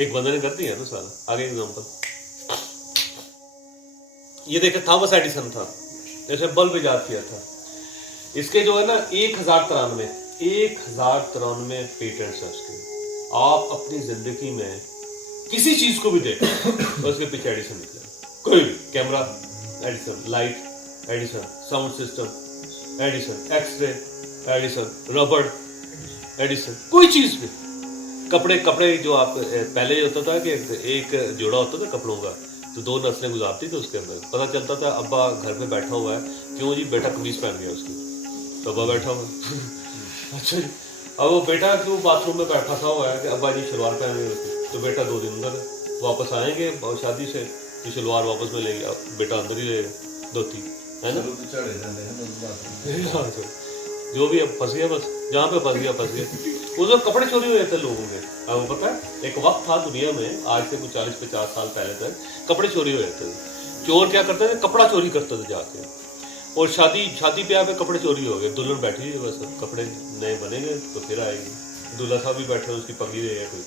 एक बंदे ने कर दिया ना सारा. आगे एग्जांपल ये देखे, थॉमस एडिसन था, जैसे बल्ब इजाद किया था. इसके जो है ना 1093 पेटेंट्स हैं उसके. आप अपनी जिंदगी में किसी चीज को भी देखें तो उसके पीछे एडिसन निकलेगा. कोई भी camera addition, light addition, sound system addition, X-ray addition, रबड़ एडिसन, कोई चीज भी. कपड़े जो आप पहले होता था कि एक जोड़ा होता था कपड़ों का, तो 2 नस्लें गुजारती थी उसके अंदर. पता चलता था अब्बा घर पे बैठा हुआ है, क्यों जी, बेटा कमीज पहन गया उसकी, तो अब्बा बैठा हुआ. अच्छा जी, अब वो बेटा क्यों बाथरूम में बैठा था हुआ है कि अब्बा जी शलवार पहन गए उसकी, तो बेटा 2 दिन अंदर वापस आएंगे शादी से, तो शलवार वापस में लेंगे, बेटा अंदर ही लेगा धोती, है ना. जो भी अब फंस गया, बस जहाँ पे फंस गया. उस वक्त कपड़े चोरी हुए थे लोगों के. आपको पता है एक वक्त था दुनिया में, आज से कुछ 40-50 साल पहले तक कपड़े चोरी हुए थे. चोर क्या करते थे, कपड़ा चोरी करते थे जाके. और शादी ब्याह पे कपड़े चोरी हो गए, दुल्हन बैठी है बस, कपड़े नए बनेंगे तो फिर आएगी, दूल्हा साहब भी बैठे, उसकी पगड़ी रहेगा कोई.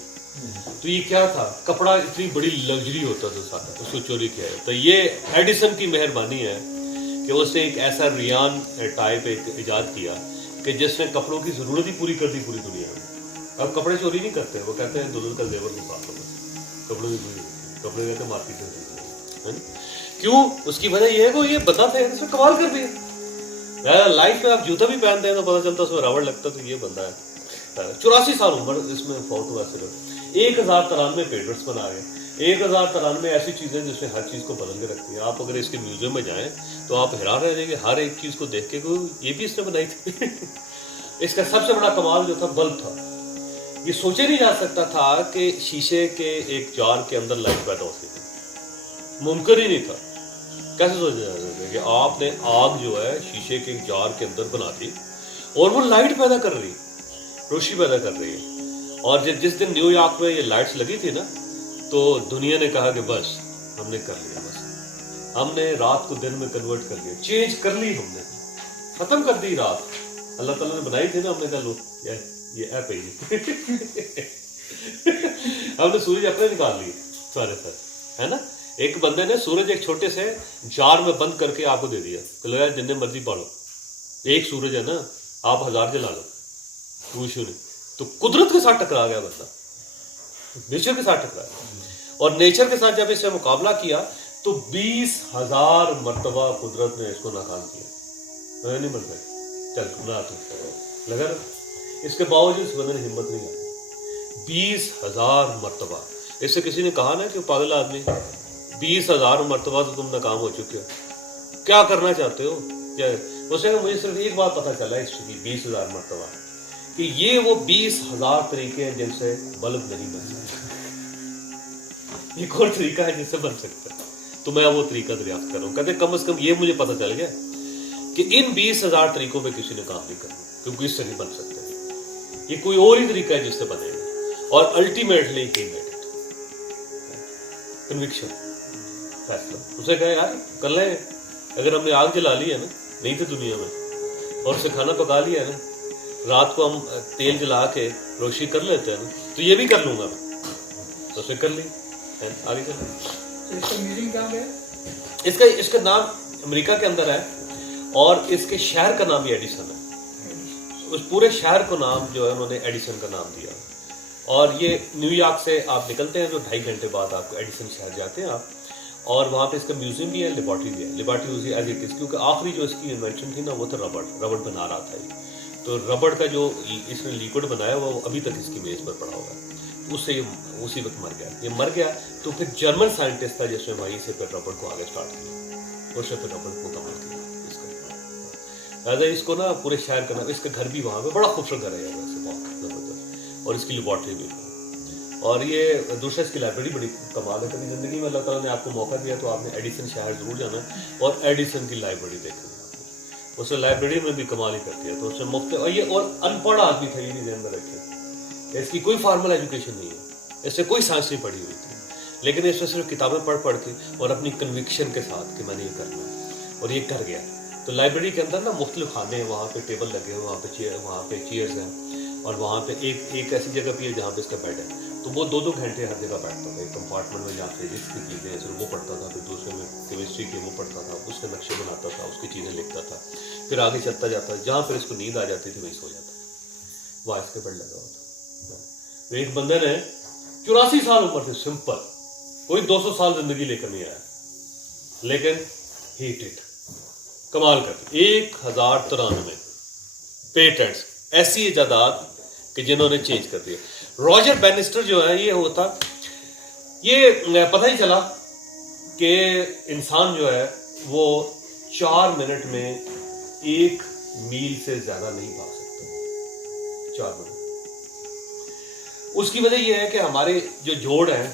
तो ये क्या था, कपड़ा इतनी बड़ी लग्जरी होता था सारा, उसको चोरी किया है. तो ये एडिसन की मेहरबानी है कि उसने एक ऐसा रियान टाइप एक इजाद किया कि जिसने कपड़ों की जरूरत ही पूरी कर दी पूरी दुनिया में. अब कपड़े चोरी नहीं करते, वो कहते हैं दुल्हन का जेवर निकाल लो, कपड़े की कपड़े कहते मार्केट से, है ना. क्यों, उसकी वजह ये है कि ये बंदा था, इसने कमाल कर दिया. लाइफ में आप जूता भी पहनते हैं तो पता चलता उसमें रबड़ लगता, तो ये बंदा है. 84 साल उम्र इसमें फौत हुआ सिर्फ. 1093 पेटेंट्स बना गए. 1093 ऐसी चीजें जिसमें हर चीज को बदल के रखती है. आप अगर इसके म्यूजियम में जाएं तो आप हैरान रह जाएंगे हर एक चीज को देख के, ये भी इसने बनाई थी. इसका सबसे बड़ा कमाल जो था बल्ब था. ये सोचे नहीं जा सकता था कि शीशे के एक जार के अंदर लाइट पैदा हो सके, मुमकिन ही नहीं था. कैसे सोचा जा सकता है कि आपने आग जो है शीशे के जार के अंदर बना दी और वो लाइट पैदा कर रही, रोशनी पैदा कर रही है. और जिस दिन न्यूयॉर्क में ये लाइट्स लगी थी ना, तो दुनिया ने कहा कि बस हमने कर लिया, बस हमने रात को दिन में कन्वर्ट कर लिया, चेंज कर ली, हमने खत्म कर दी रात. अल्लाह ताला ने बनाई थी ना, हमने कहा लो ये ऐप है हमने सूरज अपने निकाल लिए सारे सर, है ना. एक बंदे ने सूरज एक छोटे से जार में बंद करके आपको दे दिया, यार जितने मर्जी पालो, एक सूरज है ना, आप 1000 जला लो, कुछ नहीं. तो कुदरत के साथ टकरा गया बंदा, नेचर के साथ टकरा गया. और नेचर के साथ जब इससे मुकाबला किया तो 20,000 मरतबा कुदरत ने इसको नाकाम किया. नहीं बन पाई, चल ना तू लगा ना. इसके बावजूद इस बंदे ने हिम्मत नहीं आई. 20,000 मरतबा. इससे किसी ने कहा ना कि पागल आदमी, 20,000 मरतबा तो तुम नाकाम हो चुके हो, क्या करना चाहते हो, क्या. उसने मुझे सिर्फ एक बात पता चला इसकी 20,000 मरतबा, कि ये वो 20,000 तरीके हैं जिनसे बल्ब नहीं बन सकता. एक और तरीका है जिससे बन सकता है, तो मैं वो तरीका दरियाफ्त कर रहा हूँ. कहते कम से कम ये मुझे पता चल गया कि इन 20,000 तरीकों पे किसी ने काम नहीं करना, क्योंकि इससे नहीं बन सकते. ये कोई और ही तरीका है जिससे बनेगा. और ultimately he made it. Conviction, फैसला. उसे कहे यार कर ले, अगर हमने आग जला ली है ना, नहीं थी दुनिया में, और उसे खाना पका लिया है ना, रात को हम तेल जला के रोशनी कर लेते हैं ना, तो ये भी कर लूंगा मैं, तो उसे कर ली. आगे चल. इसका नाम अमेरिका के अंदर है और इसके शहर का नाम भी एडिसन है. उस पूरे शहर को नाम जो है उन्होंने एडिसन का नाम दिया. और ये न्यूयॉर्क से आप निकलते हैं तो 2.5 घंटे बाद आपको एडिसन शहर जाते हैं आप, और वहाँ पे इसका म्यूजियम भी है, लेबॉर्ट्री भी है. लेबॉर्ट्री उसी एज इट इज, क्योंकि आखिरी जो इसकी इन्वेंशन थी ना वो तो रबड़ बना रहा था. तो रबड़ का जो इसने लिक्विड बनाया वो अभी तक इसकी मेज पर पड़ा हुआ है. उससे उसी वक्त मर गया. ये मर गया तो फिर जर्मन साइंटिस्ट था जिसने वहीं से फिर रबड़ को आगे स्टार्ट किया, उसने फिर रबड़ को कमाल किया इसका. इसको ना पूरे शहर का नाम, इसका घर भी वहाँ पे बड़ा खूबसूरत घर है वैसे, बहुत जबरदस्त. और इसकी लेबॉर्ट्री भी, और ये दूसरा इसकी लाइब्रेरी बड़ी कमाल है. कभी जिंदगी में अल्लाह ताला ने आपको मौका दिया तो आपने एडिसन शहर जरूर जाना है और एडिसन की लाइब्रेरी देखनी है. उसने लाइब्रेरी में भी कमाल ही करती है. तो उसने मुफ्त, और ये और अनपढ़ आदमी था, ये नहीं ध्यान में रखे, इसकी कोई फॉर्मल एजुकेशन नहीं है, इससे कोई साइंस नहीं पढ़ी हुई थी, लेकिन इसने सिर्फ किताबें पढ़ के और अपनी कन्विक्शन के साथ कि मैंने ये करना है, और ये कर गया. तो लाइब्रेरी के अंदर ना मुख्तलिफ खाने हैं, वहाँ पे टेबल लगे हैं, वहाँ पे चेयर्स हैं, اور وہاں پہ ایک ایسی جگہ بھی ہے جہاں پہ اس کا بیڈ ہے. تو وہ 2 گھنٹے ہر جگہ بیٹھتا تھا. ایک کمپارٹمنٹ میں جہاں فزکس کی چیزیں ہیں وہ پڑھتا تھا, پھر دوسرے میں کیمسٹری کے وہ پڑھتا تھا, اس کے نقشے بناتا تھا, اس کی چیزیں لکھتا تھا, پھر آگے چلتا جاتا, جہاں پھر اس کو نیند آ جاتی تھی وہیں سو جاتا. وہاں اس کے بیڈ لگا ہوا تھا. ایک بندے نے 84 سال عمر تھے, سمپل, کوئی 200 سال زندگی لے کر نہیں آیا, لیکن ہی ڈڈ, کمال کر دی. 1093 پیٹنٹس, ایسی ایجادات کہ جنہوں نے چینج کر دیا. راجر بینسٹر جو ہے یہ ہوتا, یہ پتہ ہی چلا کہ انسان جو ہے وہ 4 منٹ میں 1 میل سے زیادہ نہیں بھاگ سکتا. 4 منٹ. اس کی وجہ یہ ہے کہ ہمارے جو جوڑ ہیں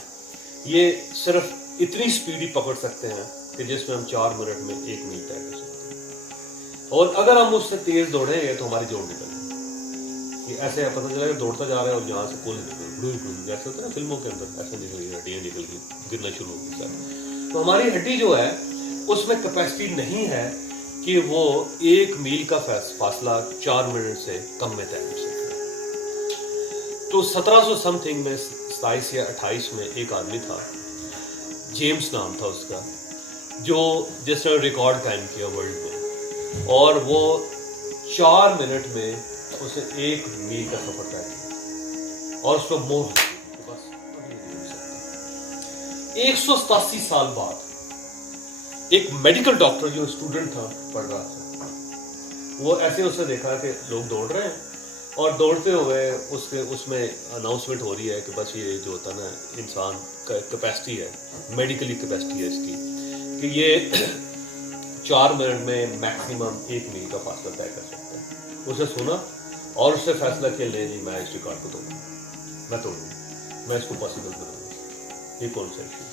یہ صرف اتنی سپیڈ ہی پکڑ سکتے ہیں کہ جس میں ہم 4 منٹ میں 1 میل طے کر سکتے ہیں. اور اگر ہم اس سے تیز دوڑیں گے تو ہماری جوڑ نکل جائے. ایسے پتہ چلا کہ دوڑتا جا رہا ہے اور جہاں سے پل نکل, جیسے ہوتا ہے نا فلموں کے اندر, ایسے نکل گئی, ہڈیاں نکل گئی, گرنا شروع ہو گئی سر. تو ہماری ہڈی جو ہے اس میں کیپیسٹی نہیں ہے کہ وہ 1 میل کا فاصلہ 4 منٹ سے کم میں طے کر سکے. تو 1700 سم تھنگ میں 27 یا 28 میں ایک آدمی تھا, جیمز نام تھا اس کا, جس نے ریکارڈ قائم کیا ورلڈ میں, اور وہ 4 منٹ میں اسے 1 میل کا سفر طے کیا, اور اس پہ مہر لگی بس. 187 سال بعد ایک میڈیکل ڈاکٹر جو اسٹوڈنٹ تھا, پڑھ رہا تھا, وہ ایسے اسے دیکھا کہ لوگ دوڑ رہے ہیں, اور دوڑتے ہوئے اس میں اناؤنسمنٹ ہو رہی ہے کہ بس یہ جو ہوتا ہے نا انسان کا کیپیسٹی ہے, میڈیکلی کیپیسٹی ہے اس کی, کہ یہ 4 منٹ میں میکسیمم 1 میل کا فاصلہ طے کر سکتا ہے. اسے سنا اور اس سے فیصلہ کیا, لے جی میں اس ریکارڈ کو توڑوں, میں توڑوں, میں اس کو پاسبل بناؤں گا. یہ کون سا ایشو.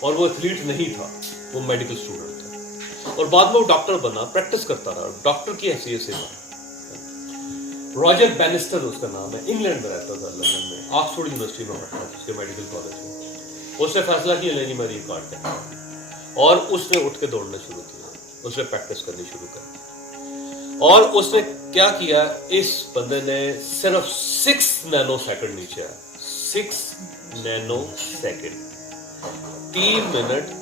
اور وہ ایتھلیٹ نہیں تھا, وہ میڈیکل اسٹوڈنٹ تھا, اور بعد میں وہ ڈاکٹر بنا, پریکٹس کرتا رہا, ڈاکٹر کی حیثیت سے بنا. راجر بینسٹر اس کا نام ہے, انگلینڈ میں رہتا تھا, لندن میں, آکسفورڈ یونیورسٹی میں پڑھتا تھا, اس کے میڈیکل کالج میں. اس نے فیصلہ کیا, لے جی میں ریکارڈ کرتا ہوں, اور اس نے اٹھ کے دوڑنا شروع کیا, اس نے پریکٹس کرنی شروع کر دی. اور اس نے کیا کیا, اس بندے نے صرف 6 نینو سیکنڈ نیچے آیا, 6 نینو سیکنڈ, 3 منٹ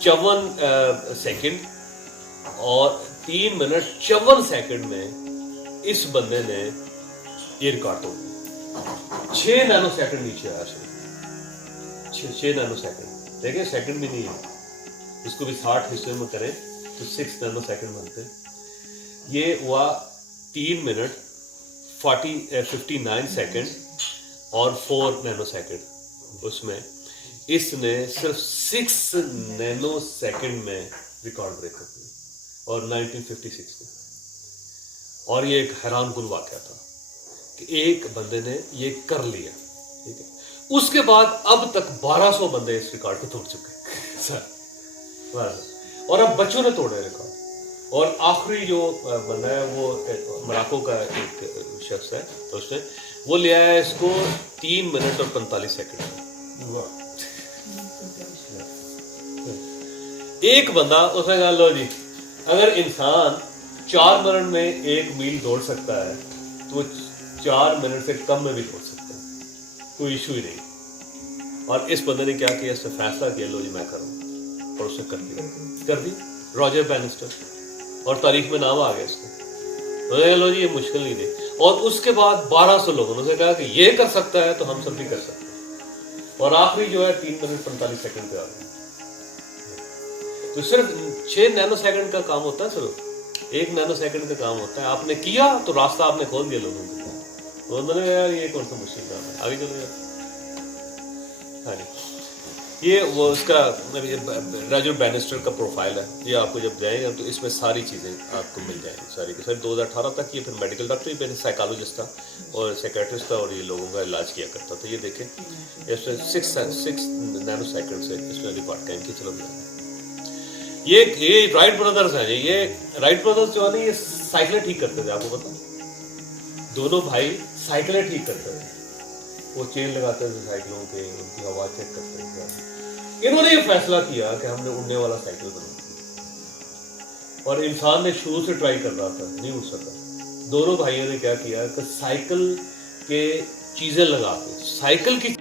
54 سیکنڈ, اور 3 منٹ 54 سیکنڈ میں اس بندے نے یہ ریکارڈ توڑ دیا. 6 نینو سیکنڈ نیچے آیا, 6 نینو سیکنڈ. دیکھیں سیکنڈ بھی نہیں ہے, اس کو بھی 60 حصے میں کریں تو 6 نینو سیکنڈ بنتے. یہ ہوا 3 منٹ 59 سیکنڈ اور 4 نینو سیکنڈ. اس میں اس نے صرف 6 نینو سیکنڈ میں ریکارڈ بریک کر دیا, اور 1956 میں. اور یہ ایک حیران کن واقعہ تھا کہ ایک بندے نے یہ کر لیا. ٹھیک ہے, اس کے بعد اب تک 1200 بندے اس ریکارڈ کو توڑ چکے سر, اور اب بچوں نے توڑے ریکارڈ. اور آخری جو بندہ ہے وہ موراکو کا ایک شخص ہے, تو اس نے وہ لے آیا اس کو 3 منٹ اور 45 سیکنڈ. ایک بندہ اس نے کہا, لو جی اگر انسان 4 منٹ میں 1 میل دوڑ سکتا ہے تو وہ 4 منٹ سے کم میں بھی دوڑ سکتا ہے, کوئی ایشو ہی نہیں. اور اس بندے نے کیا کیا, اس نے فیصلہ کیا, لو جی میں کروں, اور اس نے کر دی. راجر بینسٹر, اور تاریخ میں نام آ گیا اس کو. لو جی یہ مشکل نہیں تھی. اور اس کے بعد 1200 لوگوں نے کہا کہ یہ کر سکتا ہے تو ہم سب بھی کر سکتے ہیں, اور آخری جو ہے 3 منٹ 45 سیکنڈ پہ آ گیا. تو صرف 6 نینو سیکنڈ کا کام ہوتا ہے, صرف 1 نینو سیکنڈ کا کام ہوتا ہے. آپ نے کیا تو راستہ آپ نے کھول دیا لوگوں کو. انہوں نے یار یہ کون سا مشکل کام ہے, آگے چلو جاتے. ہاں جی, یہ وہ اس کا راجر بینسٹر کا پروفائل ہے. یہ آپ کو جب جائیں گے تو اس میں ساری چیزیں آپ کو مل جائیں گی, ساری کے ساتھ. 2018 تک یہ پھر میڈیکل ڈاکٹر ہی, پہلے سائیکالوجسٹ تھا اور سائیکیٹرسٹ تھا, اور یہ لوگوں کا علاج کیا کرتا تھا. یہ دیکھیں اس نے 6 نینو سیکنڈ سے اس نے ریکارڈ قائم کی. چلو یہ رائٹ بردرز ہیں. یہ رائٹ بردرز جو ہے نا, یہ سائیکلیں ٹھیک کرتے تھے, آپ کو پتا, دونوں بھائی سائیکلیں ٹھیک کرتے تھے. وہ چین لگاتے تھے سائیکلوں کے, ان کی ہوا چیک کرتے تھے. انہوں نے یہ فیصلہ کیا کہ ہم نے اڑنے والا سائیکل بنا, اور انسان نے شروع سے ٹرائی کر رہا تھا, نہیں اڑ سکا. दोनों भाइयों ने क्या किया कि साइकिल के चीज़ें लगा के साइकिल की